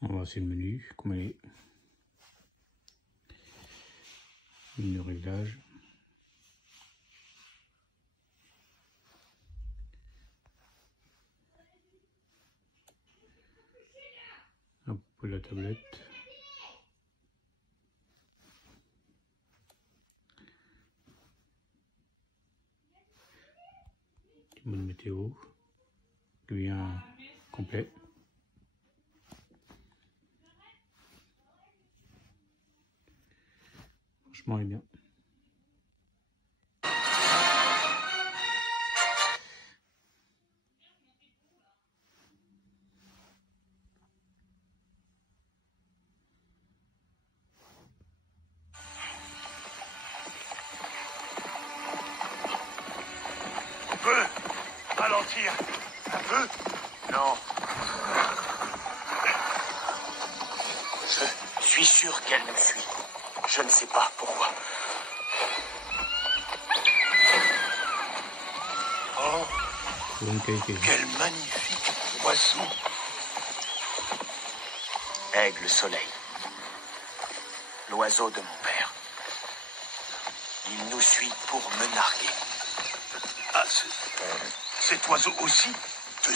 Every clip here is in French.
On va voir c'est le menu, comment il est. Menu réglage. Hop, la tablette. Mode météo. Bien complet. Franchement, il est bien. On peut ralentir un peu? Non. Je suis sûr qu'elle nous suit. Je ne sais pas pourquoi. Oh, Bonne qualité. quel magnifique oiseau. Aigle soleil. L'oiseau de mon père. Il nous suit pour me narguer. Ah, cet oiseau aussi te...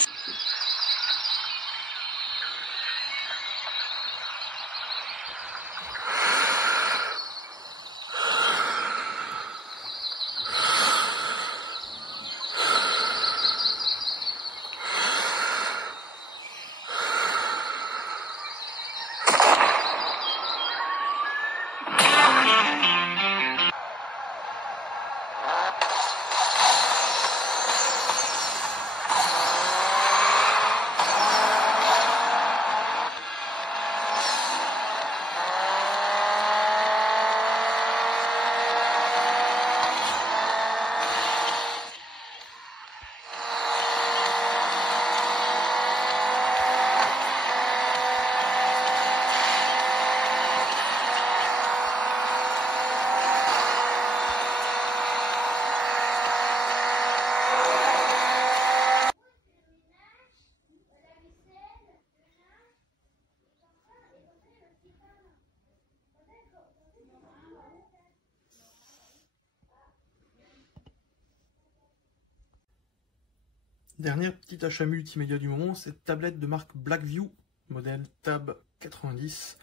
Dernier petit achat multimédia du moment, cette tablette de marque Blackview, modèle Tab 90,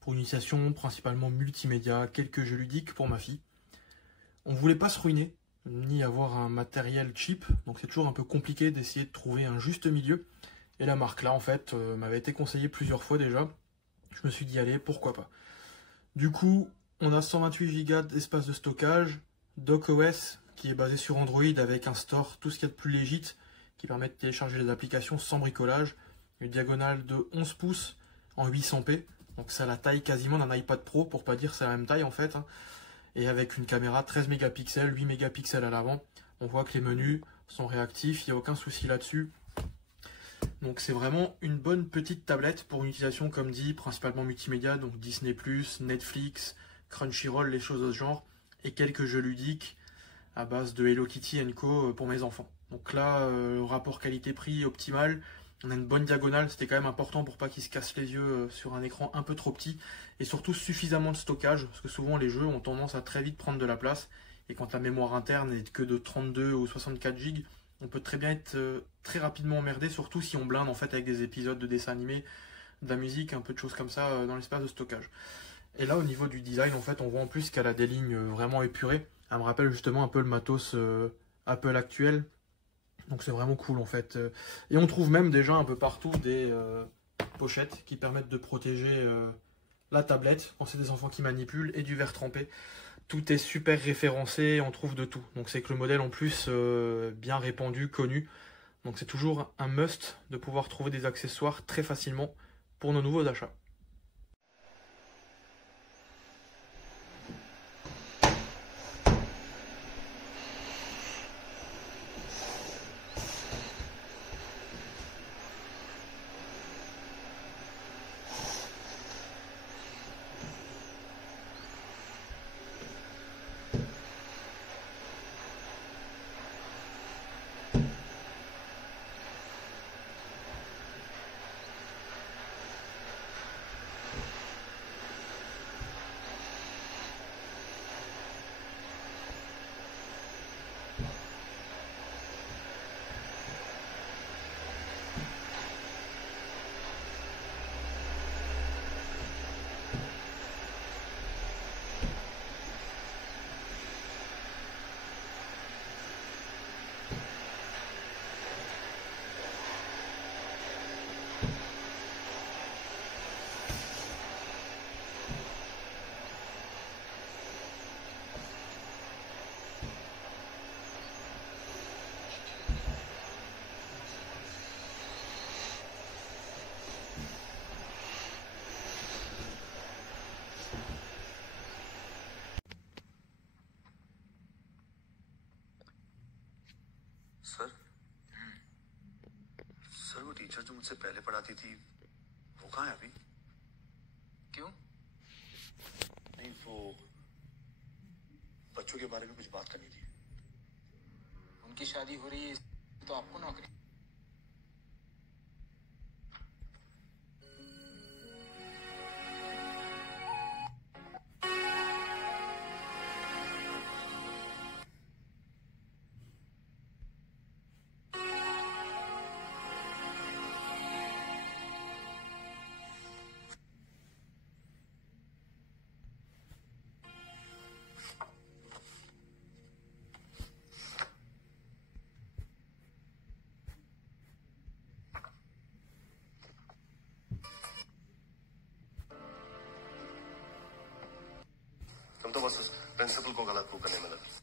pour une utilisation principalement multimédia, quelques jeux ludiques pour ma fille. On voulait pas se ruiner, ni avoir un matériel cheap, donc c'est toujours un peu compliqué d'essayer de trouver un juste milieu. Et la marque là, en fait, m'avait été conseillée plusieurs fois déjà. Je me suis dit, allez, pourquoi pas. Du coup, on a 128 Go d'espace de stockage, docOS qui est basé sur Android avec un store, tout ce qu'il y a de plus légit, qui permet de télécharger les applications sans bricolage. Une diagonale de 11 pouces en 800p, donc c'est la taille quasiment d'un iPad Pro, pour pas dire c'est la même taille en fait. Et avec une caméra 13 mégapixels, 8 mégapixels à l'avant. On voit que les menus sont réactifs, il n'y a aucun souci là-dessus. Donc c'est vraiment une bonne petite tablette pour une utilisation comme dit, principalement multimédia, donc Disney+, Netflix, Crunchyroll, les choses de ce genre, et quelques jeux ludiques à base de Hello Kitty & Co pour mes enfants. Donc là, rapport qualité-prix optimal, on a une bonne diagonale, c'était quand même important pour pas qu'ils se cassent les yeux sur un écran un peu trop petit, et surtout suffisamment de stockage, parce que souvent les jeux ont tendance à très vite prendre de la place, et quand la mémoire interne n'est que de 32 ou 64 Go, on peut très bien être très rapidement emmerdé, surtout si on blinde en fait avec des épisodes de dessins animés, de la musique, un peu de choses comme ça dans l'espace de stockage. Et là au niveau du design, en fait, on voit en plus qu'elle a des lignes vraiment épurées. Elle me rappelle justement un peu le matos Apple actuel. Donc c'est vraiment cool en fait. Et on trouve même déjà un peu partout des pochettes qui permettent de protéger la tablette quand c'est des enfants qui manipulent, et du verre trempé. Tout est super référencé, on trouve de tout. Donc c'est que le modèle en plus bien répandu, connu. Donc c'est toujours un must de pouvoir trouver des accessoires très facilement pour nos nouveaux achats. मुझसे पहले पढ़ाती थी वो कहाँ है अभी? क्यों? नहीं, वो बच्चों के बारे में कुछ बात करनी थी। उनकी शादी हो रही है तो आपको नौकरी? तुम तो बस उस प्रिंसिपल को गलत प्रूव करने में लगे।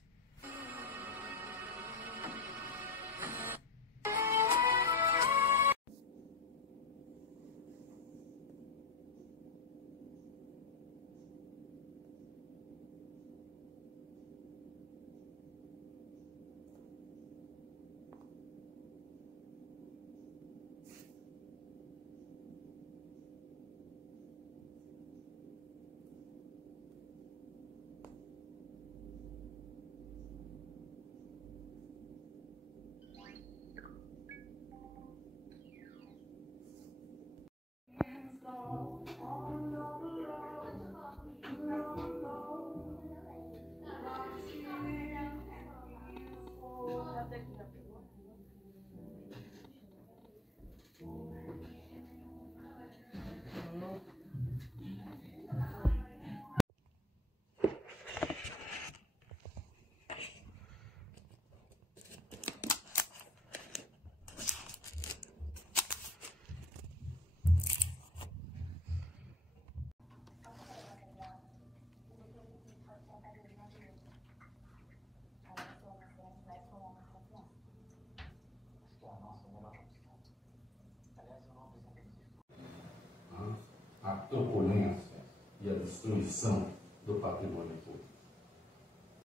A truculência e a destruição do patrimônio público.